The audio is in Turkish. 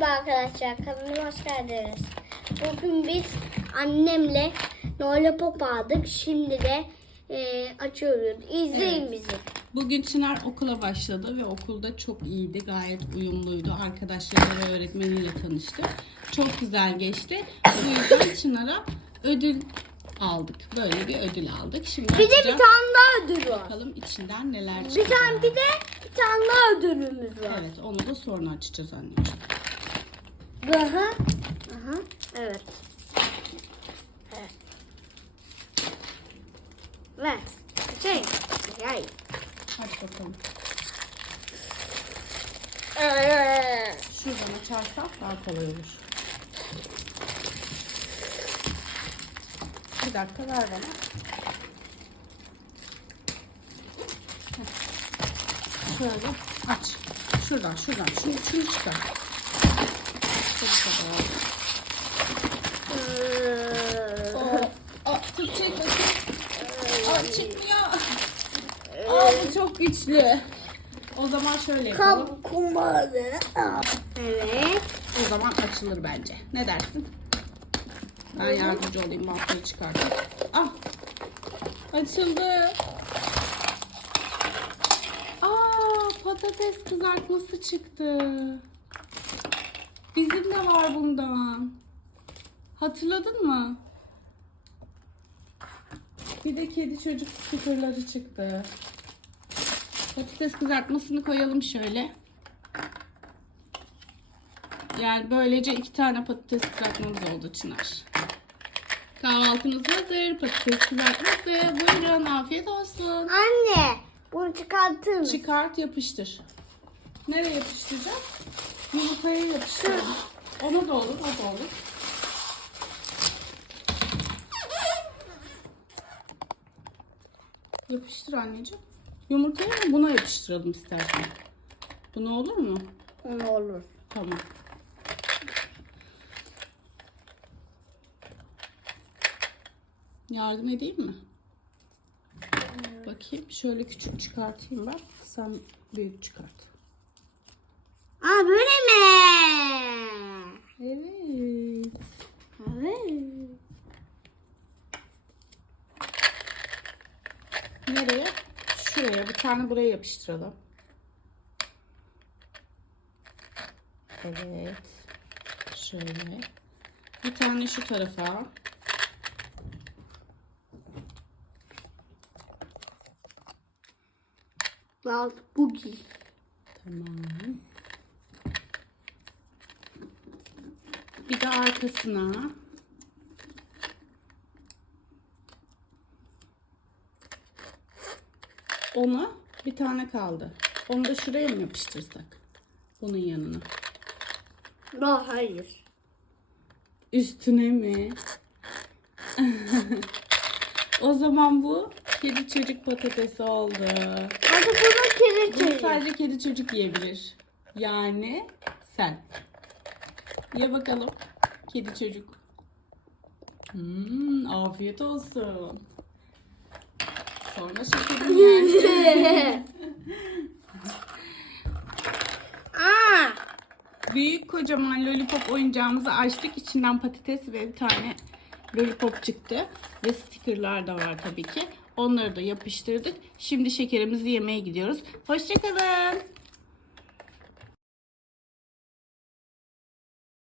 Merhaba arkadaşlar, kanalıma hoş geldiniz. Bugün biz annemle lollipop aldık. Şimdi de e, açıyoruz. İzleyin Evet. bizi. Bugün Çınar okula başladı ve okulda çok iyiydi. Gayet uyumluydu. Arkadaşlarıyla ve öğretmeniyle tanıştı. Çok güzel geçti. Bu yüzden Çınar'a ödül aldık. Böyle bir ödül aldık. Şimdi Bir de bir tane daha ödül var. Bakalım içinden neler Bir çıkacak. tane bir de bir tane daha ödülümüz var. Evet onu da sonra açacağız anneciğim. Aha. Aha. Evet. Evet. Ver. Şey. Yay. Aç bakalım. Şuradan açarsak daha kolay olur. Bir dakika ver bana. Şöyle aç. Şuradan şuradan. Şunu, şunu çıkar. Şöyle kadar. ee, Aa, aa, tut çek bakayım. Aa, çıkmıyor. Aa, bu çok güçlü. O zaman şöyle yapalım. Kap kumarı. Evet. O zaman açılır bence. Ne dersin? Ben yardımcı olayım. Bantları çıkartayım. Ah! Açıldı. Aa, patates kızartması çıktı. Bizim de var bundan. Hatırladın mı? Bir de kedi çocuk stikerleri çıktı. Patates kızartmasını koyalım şöyle. Yani böylece iki tane patates kızartmamız oldu Çınar. Kahvaltımız hazır. Patates kızartması. Buyurun afiyet olsun. Anne, bunu çıkartır mısın? Çıkart yapıştır. Nereye yapıştıracağız? Yumurtaya yapıştıralım. Ona da olur, o da olur. Yapıştır anneciğim. Yumurtaya mı buna yapıştıralım istersen. Bunu olur mu? Onu olur. Tamam. Yardım edeyim mi? Bakayım. Şöyle küçük çıkartayım ben. Sen büyük çıkart. Aa böyle mi? Evet. Evet. Nereye? Şuraya. Bir tane buraya yapıştıralım. Evet. Şöyle. Bir tane şu tarafa. Lal bugi. Tamam. Bir de arkasına. Ona bir tane kaldı. Onu da şuraya mı yapıştırsak? Bunun yanına. La hayır. Üstüne mi? o zaman bu kedi çocuk patatesi oldu. Hadi bunu Bunu çevir. sadece kedi çocuk yiyebilir. Yani sen. Ye bakalım. Kedi çocuk. Hmm, afiyet olsun. Sonra şekerini yersin. Aa, Büyük kocaman lollipop oyuncağımızı açtık. İçinden patates ve bir tane lollipop çıktı. Ve stickerlar da var tabii ki. Onları da yapıştırdık. Şimdi şekerimizi yemeye gidiyoruz. Hoşçakalın.